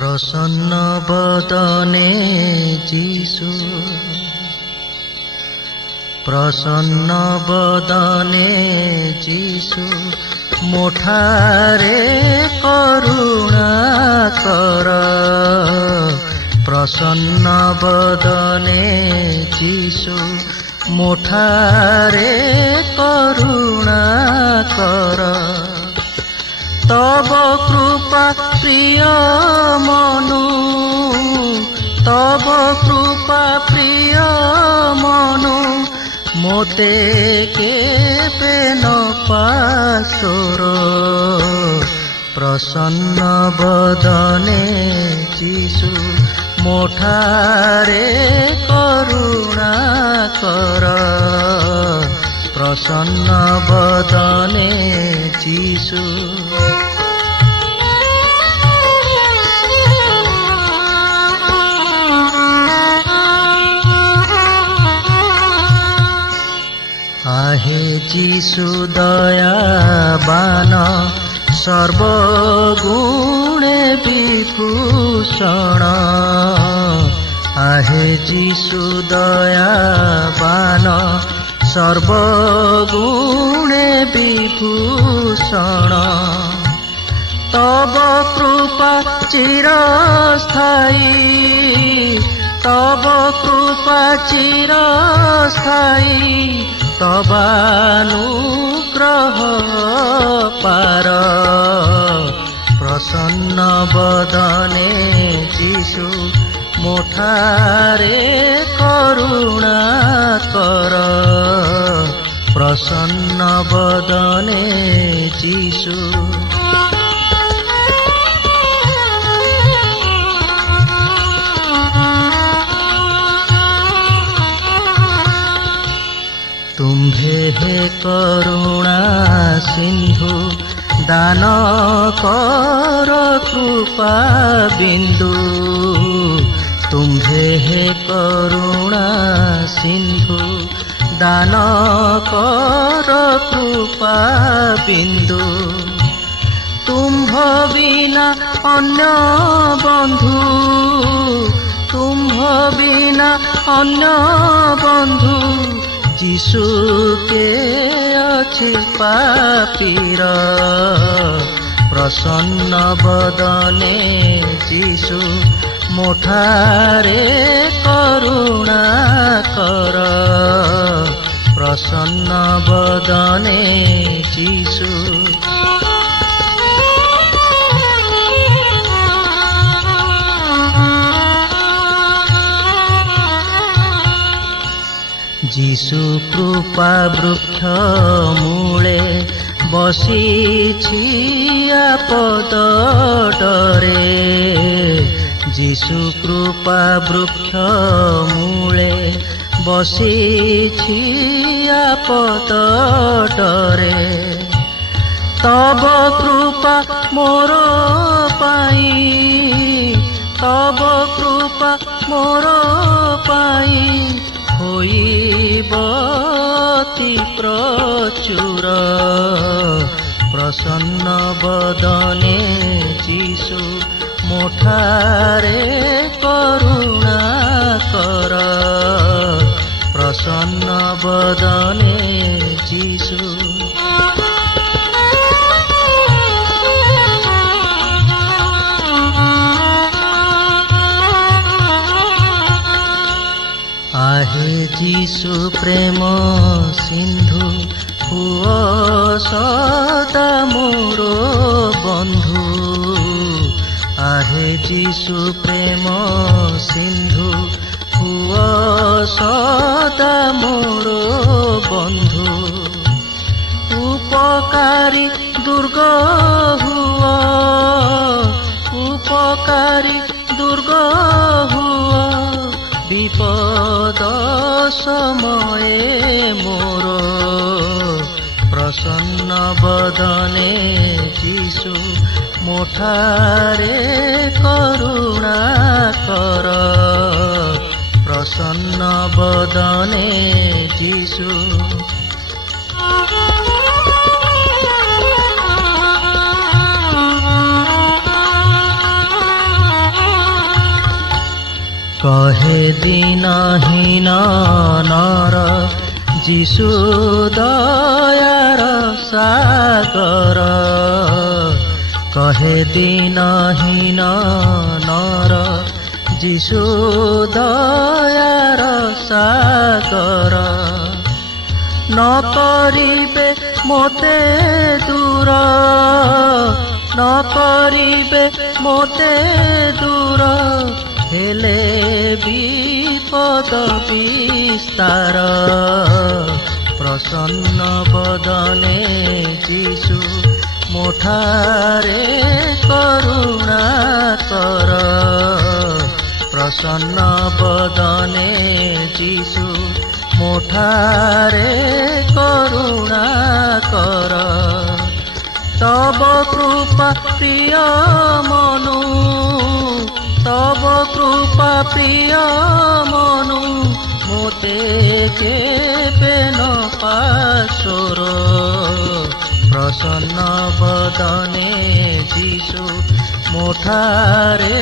प्रसन्न बदने जीशु, प्रसन्न बदने जीशु, मोठारे करुणा कर। प्रसन्न बदने जीशु, मोठारे करुणा कर। तब कृपा प्रिय मनु, तब कृपा प्रिय मनु, मोते केबे न पासोर। प्रसन्न बदने जीशु, मोठारे करुणा कर। प्रसन्न बदने जीशु, आहे जीशु दयाबान, सर्वगुणे विभूषण। आहे जीशु दयाबान, सर्वगुणे विभूषण। तब कृपा चिरस्थायी, तब कृपा चिरस्थायी, तबानुग्रह पार। प्रसन्न बदने जीशु, मोठारे करुणा कर। प्रसन्न बदने जीशु, तुम्भे हे करुणा सिंधु, दान कर कृपा बिंदु। तुम्भे हे करुणा सिंधु, दान कर कृपा बिंदु। तुम्भ बिना अन्य बंधु, तुम्भ बिना अन्य बंधु, जीशु के अछि पापीर। प्रसन्न बदने जीशु, मोठारे करुणा कर। प्रसन्न बदने जीशु, जीशु कृपा वृक्ष मूले, बसिछि आपद डरे। जीशु कृपा वृक्ष मूले, बसिछि आपद डरे। तब कृपा मोर पाई, तब कृपा मोर पाई, होइबति प्रचुर। प्रसन्न बदने जीशु, मोठारे करुणा कर। प्रसन्न बदने जीशु, आहे जीशु प्रेम सिंधु, हुओ सदा मोर बंधु। आहे जीशु प्रेम सिंधु, हुओ सदा मोर बंधु। उपकारी दुर्ग हुओ, उपकारी दुर्ग हुओ, विपद समये मोर। प्रसन्न बदने जीशु, मोठारे करुणा कर। प्रसन्न बदने जीशु, कहे दीनहीन नर जीशु दयार सागर कहे दीनहीन नर जीशु दयार सागर न करिबे मोते दूर न करिबे मोते दूर हेले विपद विस्तार प्रसन्न बदने जीशु मोठारे करुणा कर प्रसन्न बदने जीशु मोठारे करुणा कर तब कृपा प्रिय मनु तब कृपा प्रिय मनु मोते केबे न पासोर प्रसन्न बदने जीशु मोठारे